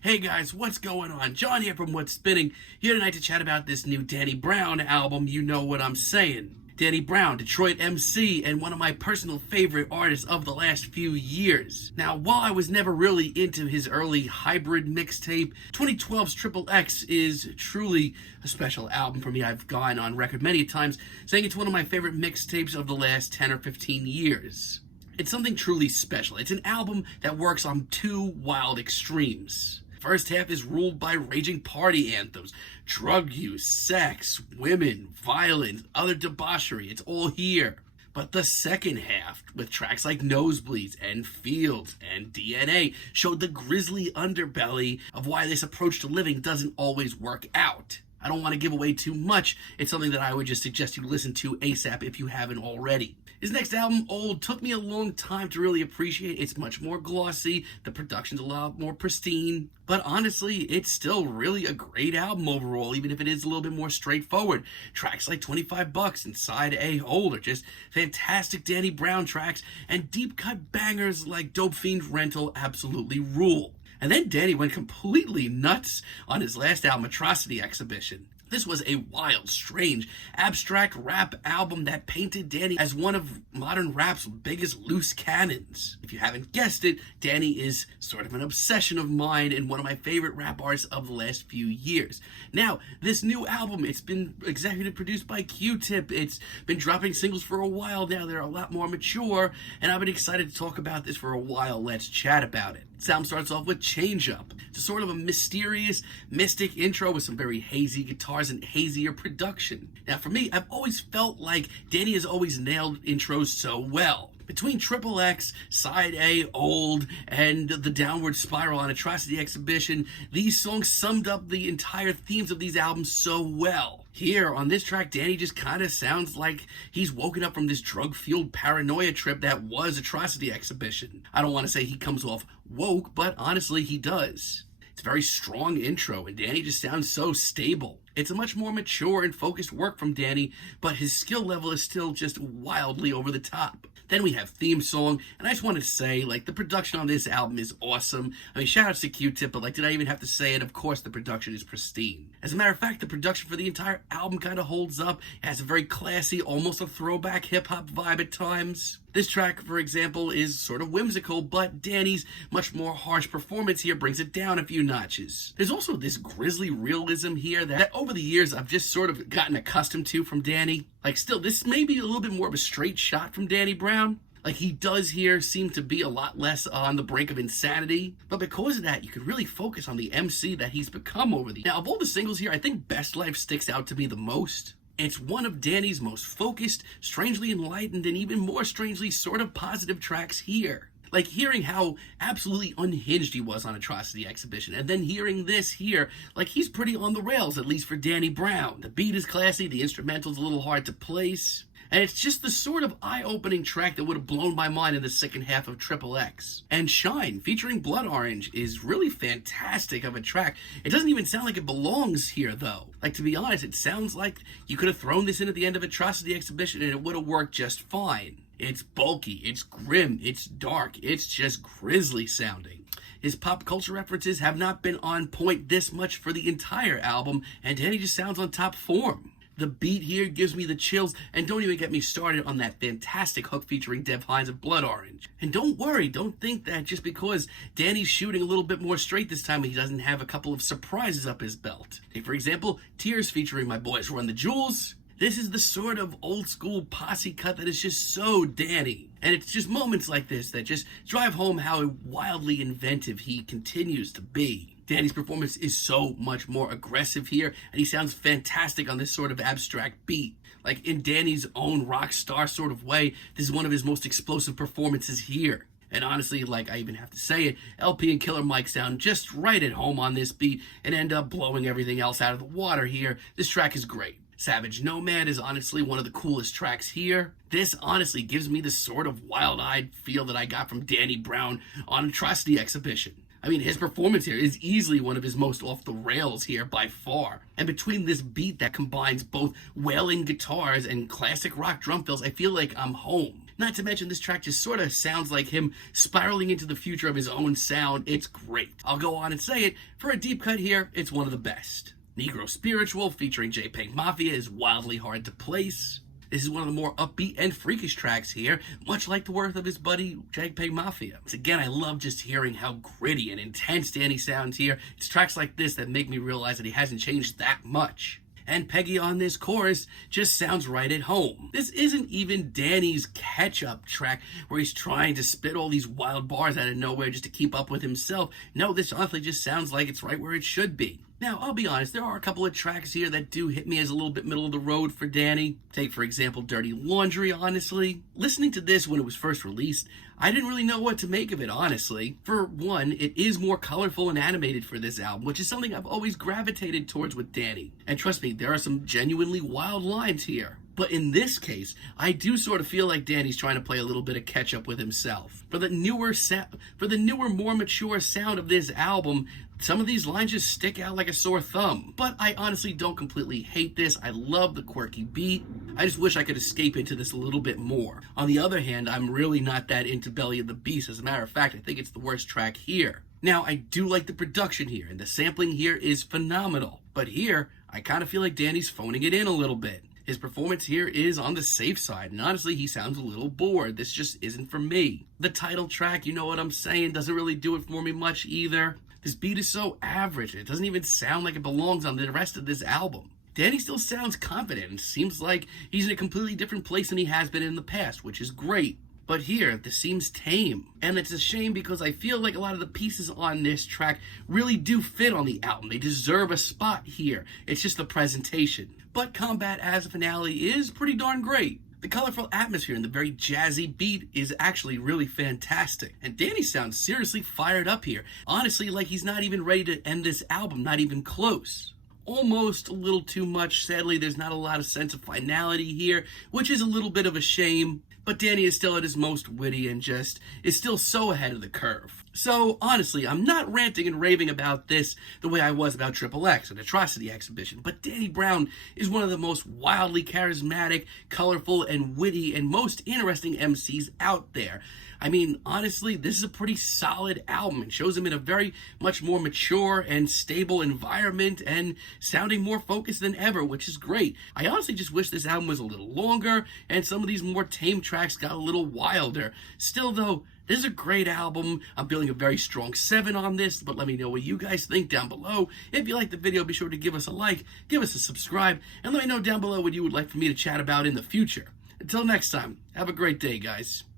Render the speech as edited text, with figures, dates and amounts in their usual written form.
Hey guys, what's going on? John here from What's Spinning, here tonight to chat about this new Danny Brown album, You Know What I'm Saying. Danny Brown, Detroit MC, and one of my personal favorite artists of the last few years. Now, while I was never really into his early hybrid mixtape, 2012's Triple X is truly a special album for me. I've gone on record many times saying it's one of my favorite mixtapes of the last 10 or 15 years. It's something truly special. It's an album that works on two wild extremes. First half is ruled by raging party anthems, drug use, sex, women, violence, other debauchery. It's all here. But the second half, with tracks like Nosebleeds and Fields and DNA, showed the grisly underbelly of why this approach to living doesn't always work out. I don't want to give away too much. It's something that I would just suggest you listen to ASAP if you haven't already. His next album, Old, took me a long time to really appreciate. It's much more glossy, the production's a lot more pristine, but honestly, it's still really a great album overall, even if it is a little bit more straightforward. Tracks like 25 Bucks and Side A, Old are just fantastic Danny Brown tracks, and deep cut bangers like Dope Fiend Rental absolutely rule. And then Danny went completely nuts on his last album, Atrocity Exhibition. This was a wild, strange, abstract rap album that painted Danny as one of modern rap's biggest loose cannons. If you haven't guessed it, Danny is sort of an obsession of mine and one of my favorite rap artists of the last few years. Now, this new album, it's been executive produced by Q-Tip. It's been dropping singles for a while now. They're a lot more mature, and I've been excited to talk about this for a while. Let's chat about it. The album starts off with Change Up. It's a sort of a mysterious, mystic intro with some very hazy guitars and hazier production. Now for me, I've always felt like Danny has always nailed intros so well. Between Triple X, Side A, Old, and the Downward Spiral on Atrocity Exhibition, these songs summed up the entire themes of these albums so well. Here, on this track, Danny just kind of sounds like he's woken up from this drug-fueled paranoia trip that was Atrocity Exhibition. I don't want to say he comes off woke, but honestly, he does. It's a very strong intro, and Danny just sounds so stable. It's a much more mature and focused work from Danny, but his skill level is still just wildly over the top. Then we have Theme Song, and I just want to say, the production on this album is awesome. I mean, shout outs to Q-Tip, but did I even have to say it? Of course, the production is pristine. As a matter of fact, the production for the entire album kind of holds up. It has a very classy, almost a throwback hip-hop vibe at times. This track, for example, is sort of whimsical, but Danny's much more harsh performance here brings it down a few notches. There's also this grisly realism here that over the years I've just sort of gotten accustomed to from Danny. Still, this may be a little bit more of a straight shot from Danny Brown. He does here seem to be a lot less on the brink of insanity. But because of that, you could really focus on the MC that he's become over the years. Now, of all the singles here, I think Best Life sticks out to me the most. It's one of Danny's most focused, strangely enlightened, and even more strangely sort of positive tracks here. Hearing how absolutely unhinged he was on Atrocity Exhibition, and then hearing this here, he's pretty on the rails, at least for Danny Brown. The beat is classy, the instrumental's a little hard to place, and it's just the sort of eye-opening track that would have blown my mind in the second half of Triple X. And Shine, featuring Blood Orange, is really fantastic of a track. It doesn't even sound like it belongs here, though. To be honest, it sounds like you could have thrown this in at the end of Atrocity Exhibition and it would have worked just fine. It's bulky, it's grim, it's dark, it's just grisly sounding. His pop culture references have not been on point this much for the entire album, and Danny just sounds on top form. The beat here gives me the chills, and don't even get me started on that fantastic hook featuring Dev Hynes of Blood Orange. And don't worry, don't think that just because Danny's shooting a little bit more straight this time, he doesn't have a couple of surprises up his belt. Take, for example, Tearz featuring my boys Run the Jewels. This is the sort of old school posse cut that is just so Danny. And it's just moments like this that just drive home how wildly inventive he continues to be. Danny's performance is so much more aggressive here, and he sounds fantastic on this sort of abstract beat. In Danny's own rock star sort of way, this is one of his most explosive performances here. And honestly, I even have to say it, LP and Killer Mike sound just right at home on this beat and end up blowing everything else out of the water here. This track is great. Savage Nomad is honestly one of the coolest tracks here. This honestly gives me the sort of wild-eyed feel that I got from Danny Brown on Atrocity Exhibition. I mean, his performance here is easily one of his most off the rails here by far. And between this beat that combines both wailing guitars and classic rock drum fills, I feel like I'm home. Not to mention, this track just sort of sounds like him spiraling into the future of his own sound. It's great. I'll go on and say it, for a deep cut here, it's one of the best. Negro Spiritual featuring JPEG Mafia is wildly hard to place. This is one of the more upbeat and freakish tracks here, much like the work of his buddy JPEG Mafia. Again, I love just hearing how gritty and intense Danny sounds here. It's tracks like this that make me realize that he hasn't changed that much. And Peggy on this chorus just sounds right at home. This isn't even Danny's catch-up track where he's trying to spit all these wild bars out of nowhere just to keep up with himself. No, this honestly just sounds like it's right where it should be. Now, I'll be honest, there are a couple of tracks here that do hit me as a little bit middle of the road for Danny. Take, for example, Dirty Laundry, honestly. Listening to this when it was first released, I didn't really know what to make of it, honestly. For one, it is more colorful and animated for this album, which is something I've always gravitated towards with Danny. And trust me, there are some genuinely wild lines here. But in this case, I do sort of feel like Danny's trying to play a little bit of catch up with himself. For the newer, more mature sound of this album, some of these lines just stick out like a sore thumb. But I honestly don't completely hate this. I love the quirky beat. I just wish I could escape into this a little bit more. On the other hand, I'm really not that into Belly of the Beast. As a matter of fact, I think it's the worst track here. Now, I do like the production here, and the sampling here is phenomenal. But here, I kind of feel like Danny's phoning it in a little bit. His performance here is on the safe side, and honestly, he sounds a little bored. This just isn't for me. The title track, you know what I'm saying, doesn't really do it for me much either. This beat is so average, it doesn't even sound like it belongs on the rest of this album. Danny still sounds confident and seems like he's in a completely different place than he has been in the past, which is great. But here, this seems tame. And it's a shame because I feel like a lot of the pieces on this track really do fit on the album. They deserve a spot here. It's just the presentation. But Combat as a finale is pretty darn great. The colorful atmosphere and the very jazzy beat is actually really fantastic. And Danny sounds seriously fired up here. Honestly, like he's not even ready to end this album, not even close. Almost a little too much. Sadly, there's not a lot of sense of finality here, which is a little bit of a shame. But Danny is still at his most witty and just is still so ahead of the curve. So, honestly, I'm not ranting and raving about this the way I was about Triple X, an Atrocity exhibition, but Danny Brown is one of the most wildly charismatic, colorful, and witty, and most interesting MCs out there. I mean, honestly, this is a pretty solid album. It shows him in a very much more mature and stable environment and sounding more focused than ever, which is great. I honestly just wish this album was a little longer and some of these more tame tracks got a little wilder. Still, though, this is a great album. I'm feeling a very strong 7 on this, but let me know what you guys think down below. If you like the video, be sure to give us a like, give us a subscribe, and let me know down below what you would like for me to chat about in the future. Until next time, have a great day, guys.